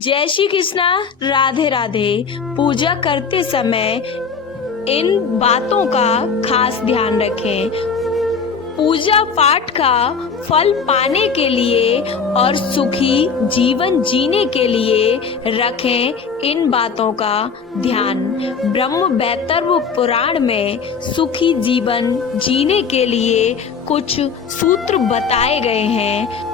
जय श्री कृष्णा। राधे राधे। पूजा करते समय इन बातों का खास ध्यान रखें। पूजा पाठ का फल पाने के लिए और सुखी जीवन जीने के लिए रखें इन बातों का ध्यान। ब्रह्म वैवर्त पुराण में सुखी जीवन जीने के लिए कुछ सूत्र बताए गए हैं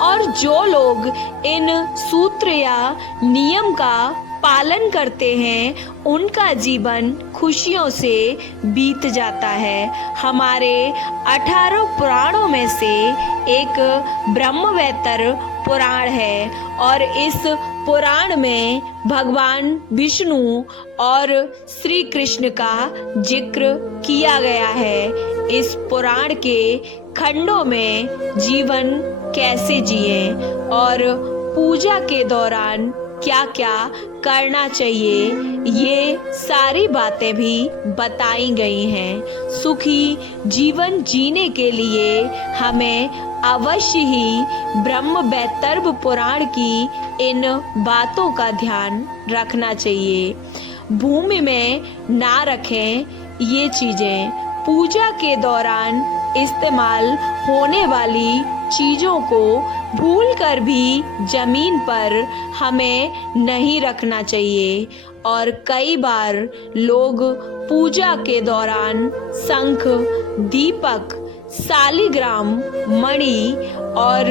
और जो लोग इन सूत्र या नियम का पालन करते हैं उनका जीवन खुशियों से बीत जाता है। हमारे 18 पुराणों में से एक ब्रह्मवैवर्त पुराण है और इस पुराण में भगवान विष्णु और श्री कृष्ण का जिक्र किया गया है। इस पुराण के खंडों में जीवन कैसे जिए और पूजा के दौरान क्या क्या करना चाहिए, ये सारी बातें भी बताई गई हैं। सुखी जीवन जीने के लिए हमें अवश्य ही ब्रह्मवैवर्त पुराण की इन बातों का ध्यान रखना चाहिए। भूमि में ना रखें ये चीजें। पूजा के दौरान इस्तेमाल होने वाली चीजों को भूलकर भी जमीन पर हमें नहीं रखना चाहिए। और कई बार लोग पूजा के दौरान शंख, दीपक, शालिग्राम, मणि और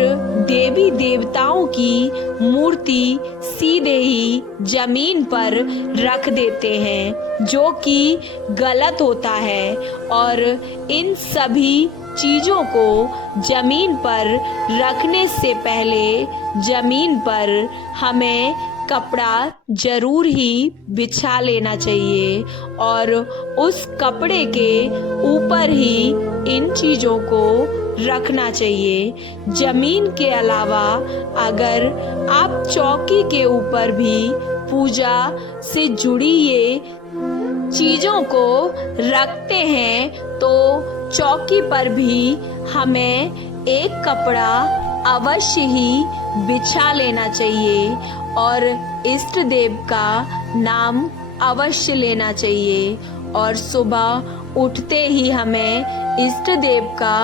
देवी देवताओं की मूर्ति सीधे ही जमीन पर रख देते हैं, जो कि गलत होता है। और इन सभी चीजों को जमीन पर रखने से पहले जमीन पर हमें कपड़ा जरूर ही बिछा लेना चाहिए और उस कपड़े के ऊपर ही इन चीजों को रखना चाहिए। जमीन के अलावा अगर आप चौकी के ऊपर भी पूजा से जुड़ी ये चीजों को रखते हैं तो चौकी पर भी हमें एक कपड़ा अवश्य ही बिछा लेना चाहिए और इष्ट देव का नाम अवश्य लेना चाहिए। और सुबह उठते ही हमें इष्ट देव का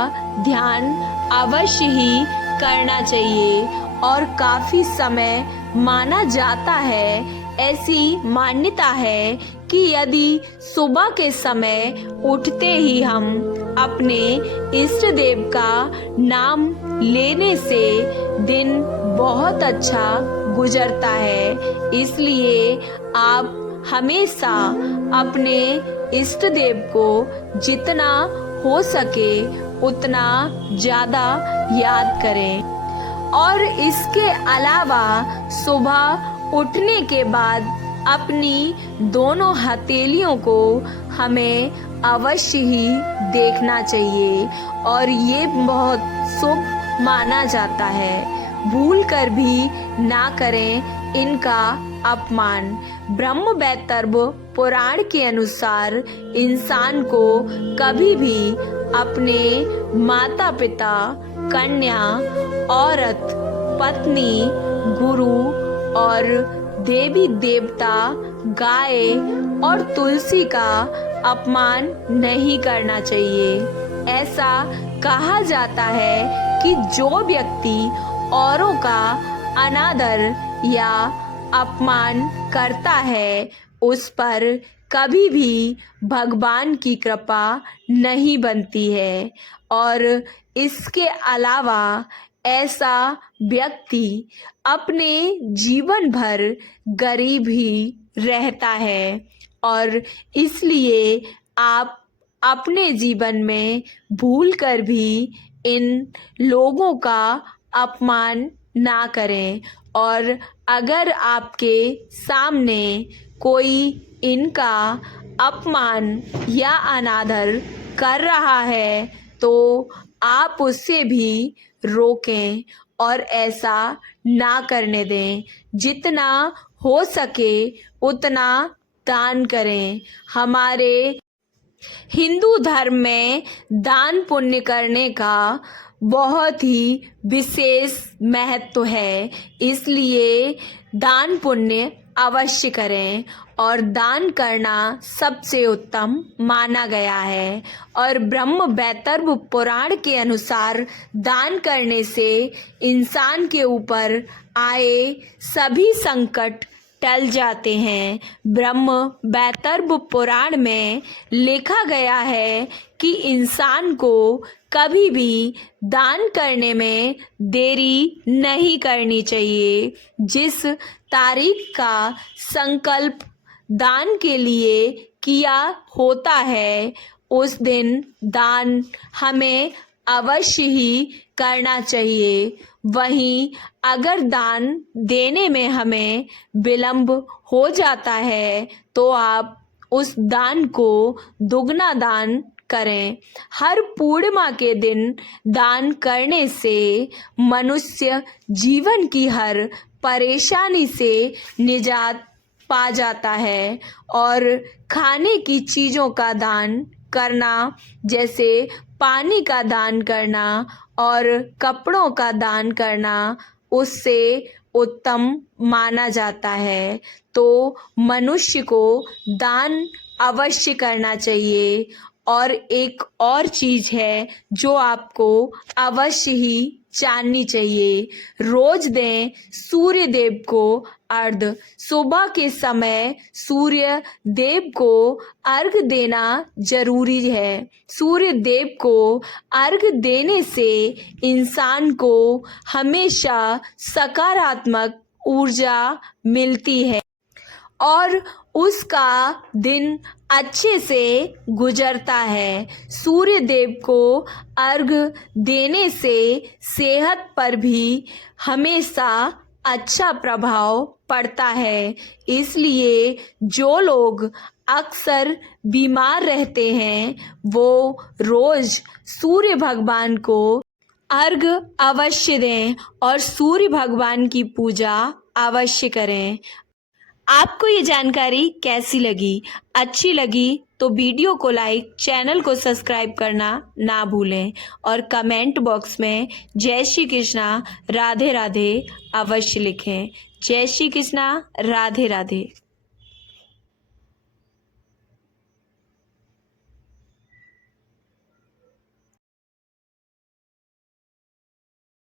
ध्यान अवश्य ही करना चाहिए। और काफी समय माना जाता है, ऐसी मान्यता है कि यदि सुबह के समय उठते ही हम अपने इष्ट देव का नाम लेने से दिन बहुत अच्छा गुजरता है। इसलिए आप हमेशा अपने इष्ट देव को जितना हो सके उतना ज्यादा याद करें। और इसके अलावा सुबह उठने के बाद अपनी दोनों हथेलियों को हमें अवश्य ही देखना चाहिए और ये बहुत शुभ माना जाता है। भूल कर भी ना करें इनका अपमान। ब्रह्मवैवर्त पुराण के अनुसार इंसान को कभी भी अपने माता पिता, कन्या, औरत, पत्नी, गुरु और देवी देवता, गाय और तुलसी का अपमान नहीं करना चाहिए। ऐसा कहा जाता है कि जो व्यक्ति औरों का अनादर या अपमान करता है उस पर कभी भी भगवान की कृपा नहीं बनती है। और इसके अलावा ऐसा व्यक्ति अपने जीवन भर गरीब ही रहता है। और इसलिए आप अपने जीवन में भूल कर भी इन लोगों का अपमान ना करें। और अगर आपके सामने कोई इनका अपमान या अनादर कर रहा है तो आप उससे भी रोकें और ऐसा ना करने दें। जितना हो सके उतना दान करें। हमारे हिंदू धर्म में दान पुण्य करने का बहुत ही विशेष महत्व है। इसलिए दान पुण्य अवश्य करें और दान करना सबसे उत्तम माना गया है। और ब्रह्म वैतर्भ पुराण के अनुसार दान करने से इंसान के ऊपर आए सभी संकट टल जाते हैं। ब्रह्म वैतर्भ पुराण में लिखा गया है कि इंसान को कभी भी दान करने में देरी नहीं करनी चाहिए। जिस तारीख का संकल्प दान के लिए किया होता है उस दिन दान हमें अवश्य ही करना चाहिए। वहीं अगर दान देने में हमें विलंब हो जाता है तो आप उस दान को दुगना दान करें। हर पूर्णिमा के दिन दान करने से मनुष्य जीवन की हर परेशानी से निजात पा जाता है। और खाने की चीज़ों का दान करना, जैसे पानी का दान करना और कपड़ों का दान करना, उससे उत्तम माना जाता है। तो मनुष्य को दान अवश्य करना चाहिए। और एक और चीज़ है जो आपको अवश्य ही जाननी चाहिए, रोज दें सूर्य देव को अर्घ। सुबह के समय सूर्य देव को अर्घ देना जरूरी है। सूर्य देव को अर्घ देने से इंसान को हमेशा सकारात्मक ऊर्जा मिलती है और उसका दिन अच्छे से गुजरता है। सूर्य देव को अर्घ देने से सेहत पर भी हमेशा अच्छा प्रभाव पड़ता है। इसलिए जो लोग अक्सर बीमार रहते हैं वो रोज सूर्य भगवान को अर्घ अवश्य दें और सूर्य भगवान की पूजा अवश्य करें। आपको ये जानकारी कैसी लगी? अच्छी लगी तो वीडियो को लाइक, चैनल को सब्सक्राइब करना ना भूलें और कमेंट बॉक्स में जय श्री कृष्णा राधे राधे अवश्य लिखें। जय श्री कृष्णा राधे राधे।